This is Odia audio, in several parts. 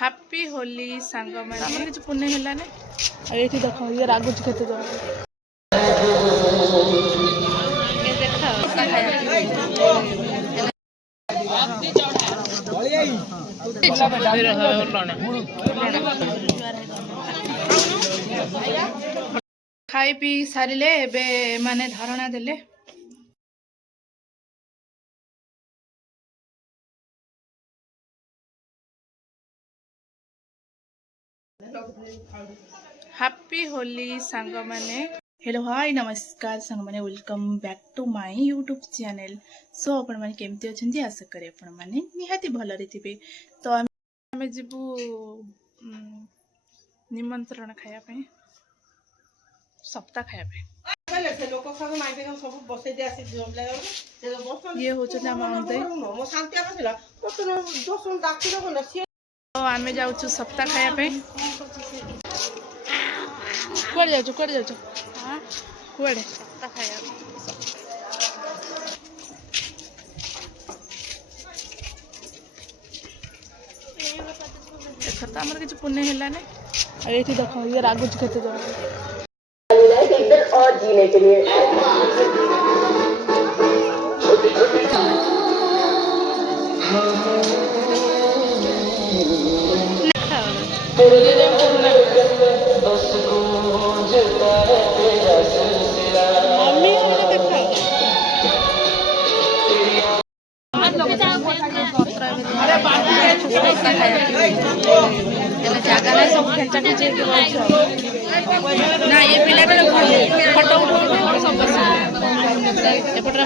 हैप्पी होली सांग मैंने किसी पुण्य है ये देख ये रागुच के खाई पी सारे एबे माने धारणा देले हैप्पी होली सांग मैंने हेलो हाय नमस्कार सांग मैंने welcome back to my YouTube channel. So आपण माने केमती अछंती आशा करे आपण माने निहाती भलरे थिबे। तो आमे जिबु निमंत्रण खाया पे सप्ताह खाया पे ये होचते हम तो आमे जाउछु सप्ताह खाया पे कुआडे जाउछु हां कुआडे सप्ताह खाया देखो तो हमर किछ पुण्य हैला ने आ एठी देखो ये रागुच केते जण और जीने के लिए ना ये पिला फोटो उठा सब एपटे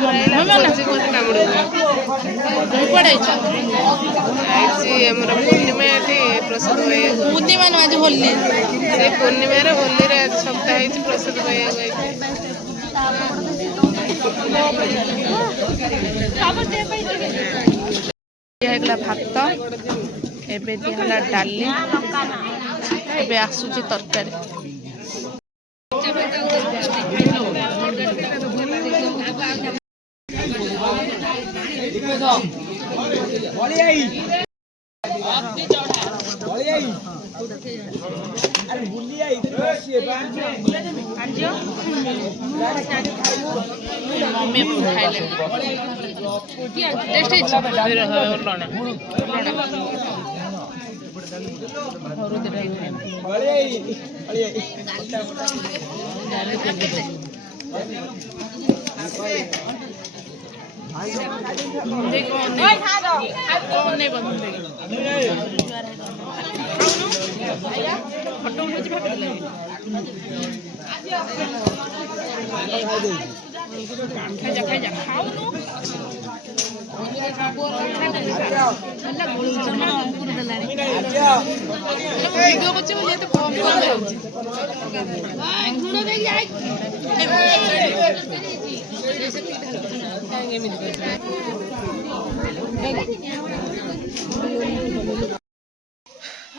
पूर्णिमा आज होली पूर्णिम होली सप्ताह प्रसाद भात एबे दिहला डाली एबे आसुची तरकारी मम्मी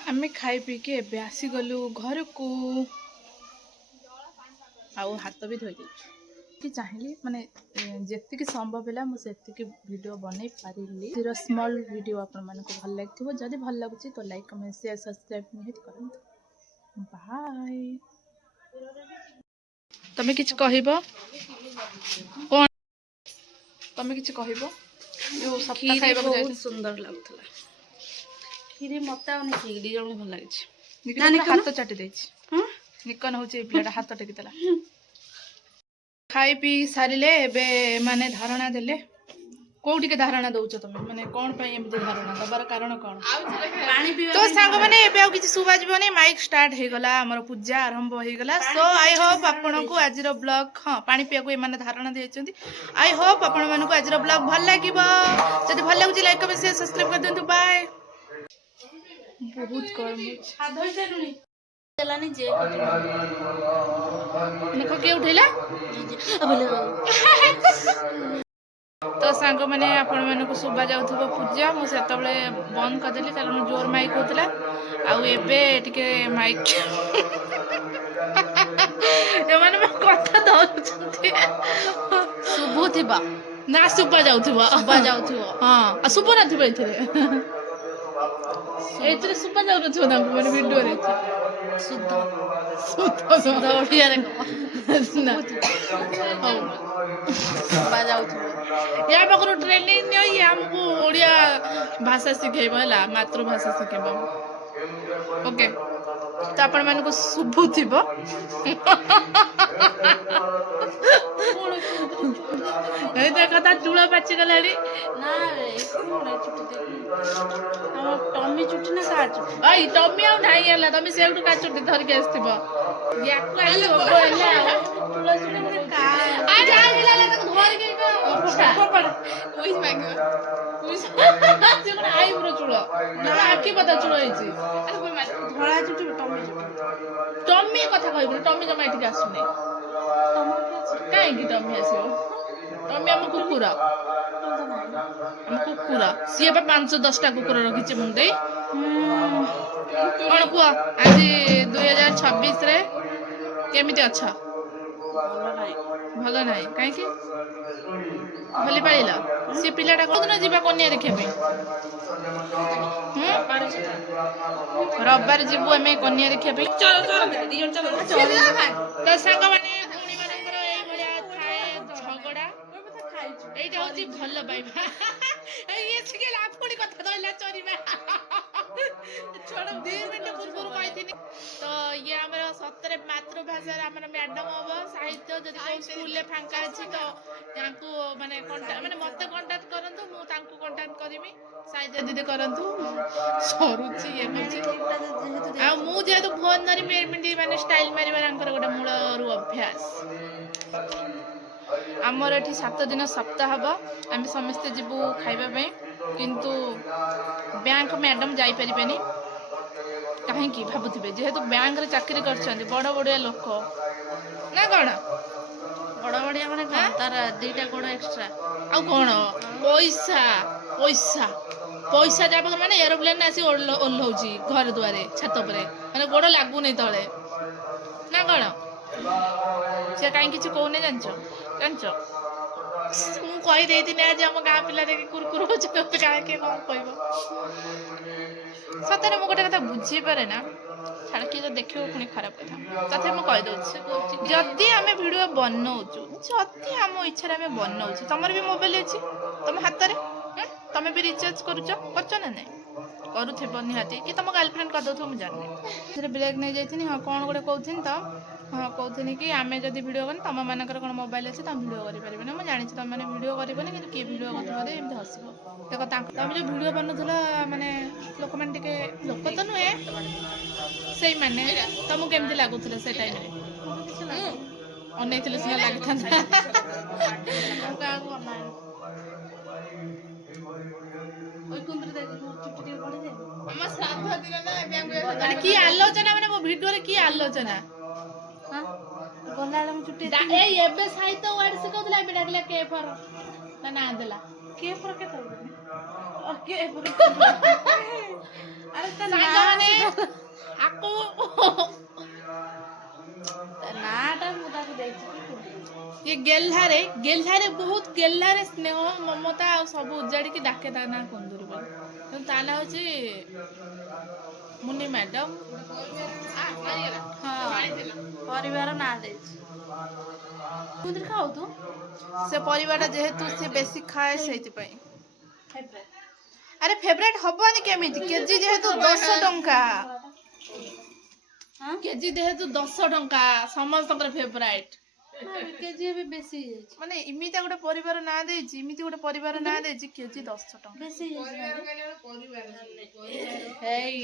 आमे खाई पी के एबे आसी गलु घर को आउ हाथ भी धोई कि चाहिए माने जेतिकी संभव है मुझे वीडियो बनै पारिली तेरा स्मॉल वीडियो आपण मन को भल लागथिबो जदी भल लागुची तो लाइक कमेंट शेयर सब्सक्राइब निहित करंत बाय। तमे किछ कहिबो कोन तमे किछ कहिबो जो सप्ताह खाइबा बहुत सुंदर लागथला खीरी मता ओने खीरी जण भल लागिछ निकन हाथ चाटी देछि ह निकन होचे प्लेट हाथ टेकितला खाई पी सारे एबे माने धारणा देले कोठी के धारणा दउछ तमे माने कोन पई एमती धारणा दबार कारण कोन पानी पीवा तो सांग माने एबे आ किछि सुबा जीवनी माइक स्टार्ट हे गला हमर पूजा आरंभ हे गला। सो आई होप आपन को आजिरो ब्लॉग हां पानी पिया को ए माने धारणा देछंती। आई होप आपन मन को आजिरो ब्लॉग भल लागिबो जदी भल लागुची लाइक कमेंट शेयर सब्सक्राइब कर देंतु बाय। बहुत गरम हाथ धोइ सेनुनी चलानी जे देखो के उठेला तो सांग मैंने आपण मन को सुबा जाउथबो पूजा मु सेतबले बंद कर देली कारण जोर माइक होतला आ एबे टिके माइक ए माने म कथा दउछथि सुबुथिबा ना सुबा जाउथबो हां आ सुबो ना थिबे इथरे ଏଇଥିରେ ଶୁଭା ଯାଉନଥିବ ତାଙ୍କୁ ମାନେ ଭିଡିଓରେ ଶୁଦ୍ଧ ଶୁଦ୍ଧ ଓଡ଼ିଆରେ ନା ହଉ ଶୁଭା ଯାଉଥିବ। ୟା ପାଖରୁ ଟ୍ରେନିଂ ନିଅ, ଇଏ ଆମକୁ ଓଡ଼ିଆ ଭାଷା ଶିଖେଇବ ହେଲା, ମାତୃଭାଷା ଶିଖେଇବ। ଓକେ, ତ ଆପଣମାନଙ୍କୁ ଶୁଭୁଥିବ। ଏଇ ଦେଖ ତା ଚୂଳ ପାଚିଗଲାଣି। ନା ରେ କଣ ଏ ଚୁଟି ଦେଖି ଆମ ଟମି ଚୁଟି ନା କାହା ଚୁଟି? ଏଇ ତମେ ଆଉ ନାହିଁ ହେଲା, ତମେ ସେଇଠୁ କାଚୁଟି ଧରିକି ଆସିଥିବ। ୟାକୁ ଆଜି ରୋଗ ହେଲା ଆଉ। ଚୁଳ ଚୁଟି ଗୋଟେ କା ଆଜି ଆଇଲା ହେଲା ତାକୁ ଧରିକି ଉଇସ୍ ମାଗିବ। ସେ କଣ ଆଇବ୍ରୋ ଚୂଳ ନା ଆଖି ପତା ଚୂଳ ହେଇଛି। ଧଳା ଚୁଟି ଟମି ଚୁଟି। ଟମି କଥା କହିବୁନି, ଟମି ଜମା ଏଠିକି ଆସୁନି। ତମର କିଏ ଅଛି? କାହିଁକି ଟମି ଆସିବ? ଟମି ଆମ କୁକୁର, ଆମ କୁକୁର। ସିଏ ବା 5-10ଟା କୁକୁର ରଖିଛି ମୁଣ୍ଡେଇ। କଣ କୁହ, ଆଜି 2026ରେ କେମିତି ଅଛ? ଭଲ ନାହିଁ। ଭଲ ନାହିଁ କାହିଁକି? ହୋଲି ପାଳିଲ? ସେ ପିଲାଟା କୋଉଦିନ ଯିବା କନ୍ୟା ଦେଖିବା ପାଇଁ? ରବିବାର ଯିବା। ରବିବାର ଯିବୁ ଆମେ କନ୍ୟା ଦେଖିବା ପାଇଁ। ତ ସାଙ୍ଗମାନେ ଭଉଣୀ ମାନଙ୍କର ଏଇଭଳିଆ ଥାଏ ଝଗଡା। ଏଇଟା ହଉଛି ଭଲ ପାଇବା। ଇଏ ଟିକେ ଲାଫୁଣି କଥା କହିଲା ଚରିବା। 2 ମିନିଟ୍ ପୂର୍ବରୁ କହିଥିଲି। ତ ଇଏ ଆମର ସତରେ ମାତୃଭାଷାରେ ଆମର ମ୍ୟାଡାମ ହବ ସାହିତ୍ୟ। ଯଦି କୋଉ ସ୍କୁଲରେ ଫାଙ୍କା ଅଛି ତ ତାଙ୍କୁ ମାନେ ମାନେ ମତେ କଣ୍ଟାକ୍ଟ କରନ୍ତୁ, ମୁଁ ତାଙ୍କୁ କଣ୍ଟାକ୍ଟ କରିବି। ସାହିତ୍ୟ ଦିଦି କରନ୍ତୁ। ସରୁଛି ଏମିତି। ଆଉ ମୁଁ ଯେହେତୁ ଫୋନ ଧରିବି ଏମିତି ମାନେ ଷ୍ଟାଇଲ ମାରିବା ତାଙ୍କର ଗୋଟେ ମୂଳରୁ ଅଭ୍ୟାସ। ଆମର ଏଠି 7 ଦିନ ସପ୍ତାହ ହବ। ଆମେ ସମସ୍ତେ ଯିବୁ ଖାଇବା ପାଇଁ, କିନ୍ତୁ ବ୍ୟାଙ୍କ ମ୍ୟାଡାମ ଯାଇପାରିବେନି। କାହିଁକି ଭାବୁଥିବେ, ଯେହେତୁ ବ୍ୟାଙ୍କରେ ଚାକିରି କରିଛନ୍ତି, ବଡ ବଡିଆ ଲୋକ ନା କଣ? ବଡ ବଡିଆ ମାନେ କଣ, ତାର 2ଟା ଗୋଡ ଏକ୍ସଟ୍ରା। ଆଉ କଣ, ପଇସା ପଇସା ପଇସା ଯାହା ପାଖରେ ମାନେ ଏରୋପ୍ଲେନ ଆସି ଓହ୍ଲଉଛି ଘର ଦୁଆରେ ଛାତ ଉପରେ, ମାନେ ଗୋଡ ଲାଗୁନି ତଳେ ନା କଣ? ସେ କାହିଁ କିଛି କହୁନି ଜାଣିଛ? ମୁଁ କହିଦେଇଥିଲି ଆଜି ଆମ ଗାଁ ପିଲା ଦେଖି କୁରୁକୁରୁ ହଉଛି, କାହିଁକି କଣ କହିବ? ସତରେ ମୁଁ ଗୋଟେ କଥା ବୁଝିପାରେ ନା, ଛାଡ଼ କିଏ ତ ଦେଖିବ ପୁଣି ଖରାପ କଥା। ତଥାପି ମୁଁ କହିଦଉଛି, ଯଦି ଆମେ ଭିଡ଼ିଓ ବନଉଛୁ, ଯଦି ଆମ ଇଚ୍ଛାରେ ଆମେ ବନଉଛୁ, ତମର ବି ମୋବାଇଲ ଅଛି ତମ ହାତରେ, ତମେ ବି ରିଚାର୍ଜ କରୁଛ ନା ନାଇଁ? କରୁଥିବ ନିହାତି, କି ତମ ଗାର୍ଲଫ୍ରେଣ୍ଡ କରିଦଉଥିବ, ମୁଁ ଜାଣିନି। ସେଥିରେ ବ୍ରେକ୍ ନେଇଯାଇଥିଲି। ହଁ କଣ ଗୋଟେ କହୁଥିଲି ତ, ହଁ କହୁଥିଲି କି ଆମେ ଯଦି ଭିଡ଼ିଓ କନି, ତମ ମାନଙ୍କର କଣ ମୋବାଇଲ ଅଛି ତମେ ଭିଡ଼ିଓ କରିପାରିବନି। ମୁଁ ଜାଣିଛି ତମେ ମାନେ ଭିଡ଼ିଓ କରିବନି, କିନ୍ତୁ କିଏ ଭିଡ଼ିଓ କରୁଥିବ ବୋଧେ ଏମିତି ହସିବ। ଦେଖ ତମେ ଯୋଉ ଭିଡ଼ିଓ ବନଉଥିଲ, ମାନେ ଲୋକମାନେ ଟିକେ, ଲୋକ ତ ନୁହେଁ ସେଇମାନେ, ତମକୁ କେମିତି ଲାଗୁଥିଲା ସେ ଟାଇମରେ? ଅନେଇଥିଲେ ସିନା ଲାଗିଥାନ୍ତା। ମାନେ କି ଆଲୋଚନା, ମାନେ ମୋ ଭିଡ଼ିଓରେ କି ଆଲୋଚନା? ଗଲାବେଳେ ମୁଁ ଚୁଟି ଏଇ ଏବେ ସାହିତ୍ୟ ୱାର୍ଡ ଶିଖଉଥିଲା, ଏବେ ଡାକିଲା କେ ଫର ତା ନାଁ ଦେଲା। କିଏ ଫର କେତେ ଆରେ ତା ସାଙ୍ଗମାନେ ଆକୁ ତା ନାଁଟା ମୁଁ ତାକୁ ଦେଇଛି କି ଇଏ ଗେହ୍ଲାରେ ବହୁତ ଗେହ୍ଲାରେ ସ୍ନେହ ମମତା ଆଉ ସବୁ ଉଜାଡ଼ିକି ଡାକେ ତା ନାଁ କୁନ୍ଦୁରି ବୋଲି। କିନ୍ତୁ ତା ନାଁ ହଉଛି ମୁନି ମ୍ୟାଡାମ। ହଁ ପରିବାର ନାଁ ଦେଇଛି। କୁନ୍ଦୁରି ଖାଉ ତୁ? ସେ ପରିବାଟା ଯେହେତୁ ସେ ବେଶୀ ଖାଏ ସେଇଥିପାଇଁ। ଆରେ ଫେଭରେଟ ହବନି କେମିତି, କେଜି ଯେହେତୁ 10 ଟଙ୍କା। କେଜି ଯେହେତୁ 10 ଟଙ୍କା, ସମସ୍ତଙ୍କର ଫେଭରାଇଟ। କେଜି ଏବେ ବେଶୀ ହେଇଯାଇଛି। ମାନେ ଏମିତି ଗୋଟେ ପରିବାର ନାଁ ଦେଇଛି, କେଜି 10 ଟଙ୍କା। ବେଶୀ ହେଇ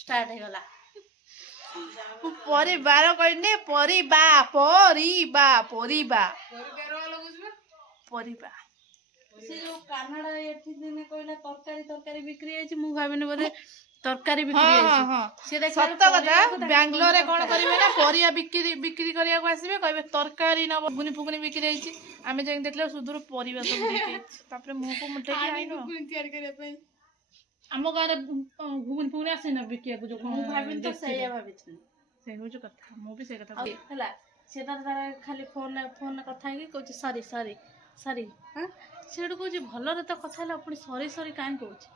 ଷ୍ଟାର୍ଟ ହେଇଗଲା। ପରିବାର କହିଲେ ପରିବା। ସେ ଯୋଉ କାନାଡା ଏଠି ଦିନେ କହିଲା ତରକାରୀ ବିକ୍ରି ହେଇଛି, ମୁଁ ଭାବିନି ବୋଧେ ତରକାରୀ ବିକ୍ରି ହେଇଛି। ସତ କଥା, ବାଙ୍ଗାଲୋରରେ କଣ କରିବେ ନା, ପରିବା ବିକ୍ରି କରିବାକୁ ଆସିବେ, କହିବେ ତରକାରୀ ନବ, ଘୁଗୁନି ବିକ୍ରି ହେଇଛି। ଆମେ ଯାଇକି ଦେଖିଲା ସୁଦୂର ପରିବା ସବୁ ବିକ୍ରି ହେଇଛି। ତାପରେ ମୁହଁକୁ ମୁଠେଇକି ଆଇନୁ ତିଆରି କରିବା ପାଇଁ। ଆମ ଗାଁରେ ଘୁଗୁନି ଆସେ ନା ବିକିବାକୁ, ଯୋଉ ମୁଁ ଭାବିନି ତ ସେଇଆ ଭାବିଥିଲି। ସେଇ ହଉଛି କଥା, ମୁଁ ବି ସେଇ କଥା ହେଲା। ସେଟା ତାର ଖାଲି ଫୋନରେ କଥା ହେଇକି କହୁଛି ସରି ସେଠୁ କହୁଛି ଭଲରେ ତ କଥା ହେଲା, ପୁଣି ସରି କାହିଁ କହୁଛି?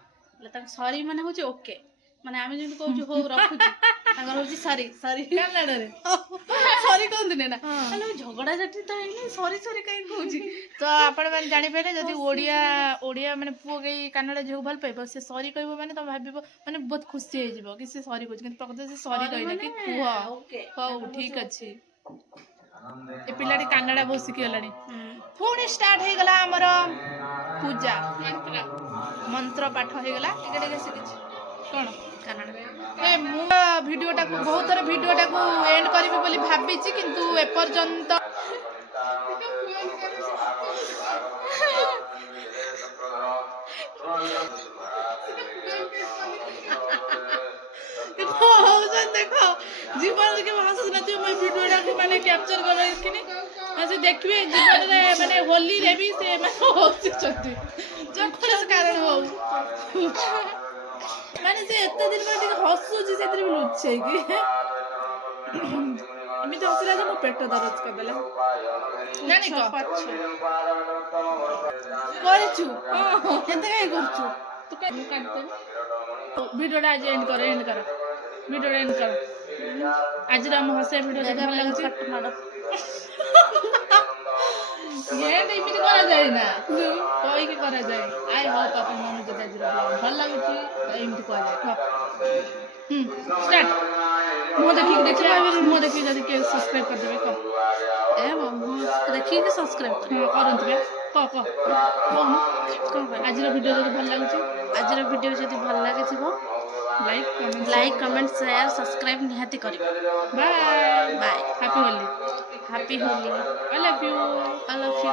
ତାଙ୍କ ସରି ମାନେ ହଉଛି ଓକେ, ମାନେ ଆମେ ଯେମିତି କହୁଛୁ ହଉ ରଖୁଛି, ତାଙ୍କର ହଉଛି ସରି ସରି କାନାଡାରେ ସରି କହନ୍ତିନି ନା, ତାହେଲେ ଝଗଡ଼ା ଝାଟି ତ ହେଇନି ସରି ସରି କାହିଁ କହୁଛି। ତ ଆପଣ ମାନେ ଜାଣିପାରିଲେ ଯଦି ଓଡ଼ିଆ ମାନେ ପୁଅ କେହି କାନାଡା ଝିଅକୁ ଭଲ ପାଇବ, ସେ ସରି କହିବ ମାନେ ତମେ ଭାବିବ ମାନେ ବହୁତ ଖୁସି ହେଇଯିବ କି ସେ ସରି କହୁଛି, କିନ୍ତୁ ପ୍ରକୃତରେ ସେ ସରି କହିଲା କି କୁହ ହଉ ଠିକ ଅଛି। ଏ ପିଲାଟି କାନାଡା ବହୁତ ଶିଖିଗଲାଣି। ପୁଣି ଷ୍ଟାର୍ଟ ହେଇଗଲା ଆମର ପୂଜା, ମନ୍ତ୍ର ପାଠ ହେଇଗଲା, ଟିକେ ଟିକେ ଶିଖିଛି। କ'ଣ ମୁଁ ଭିଡ଼ିଓଟାକୁ ବହୁତ ଥର ଭିଡ଼ିଓଟାକୁ ଏଣ୍ଡ କରିବି ବୋଲି ଭାବିଛି, କିନ୍ତୁ ଏପର୍ଯ୍ୟନ୍ତ ଦେଖ ଜୀବନରେ କେବେ ହସୁଛି ନଥିବ, ମୁଁ ଭିଡ଼ିଓଟାକୁ ମାନେ କ୍ୟାପଚର କରିକିନି ସେ ଦେଖିବେ ଜୀବନରେ ମାନେ ହୋଲିରେ ବି ସେ ମାନେ ହସୁଛନ୍ତି, ଯେକୌଣସି କାରଣ ହଉ ମାନେ ସେ ଏତେ ଦିନ ପରେ ଟିକେ ହସୁଛି, ସେଥିରେ ବି ଲୁଚେଇକି ଏମିତି ହସିଲା ଯେ ମୋ ପେଟ ଦରଜ କରିଦେଲା। ଜାଣି କରିଛୁ କେତେ କାହିଁ କରୁଛୁ ତୁ, ମୁଁ କାଟିଦେବି ଭିଡ଼ିଓଟା ଆଜି ଏଣ୍ଡ କର ଭିଡ଼ିଓଟା ଏଣ୍ଡ କର। ଆଜିର ଆମ ହସିବା ଭିଡ଼ିଓ ଯଦି ଭଲ ଲାଗୁଛି ଏମିତି କରାଯାଏ ନା, କହିକି କରାଯାଏ। ଆଇ ହୋପ୍ ଆପଣମାନଙ୍କୁ ଯଦି ଆଜିର ବ୍ଲଗ୍ ଭଲ ଲାଗୁଛି ଏମିତି କୁହାଯାଏ। ଷ୍ଟାର୍ଟ। ମୁଁ ଦେଖିକି ଦେଖିବା, ମୁଁ ଦେଖିକି ଯଦି କିଏ ସବସ୍କ୍ରାଇବ୍ କରିଦେବେ କହ, ଦେଖିକି ସବସ୍କ୍ରାଇବ୍ କରନ୍ତୁ ବା କହ ଆଜିର ଭିଡ଼ିଓ ଯଦି ଭଲ ଲାଗୁଛି, ଆଜିର ଭିଡ଼ିଓ ଯଦି ଭଲ ଲାଗିଥିବ ଲାଇକ୍ କମେଣ୍ଟ ସେୟାର ସବସ୍କ୍ରାଇବ୍ ନିହାତି କରିବେ। Bye bye, happy Holi, happy Holi, I love you. I love you.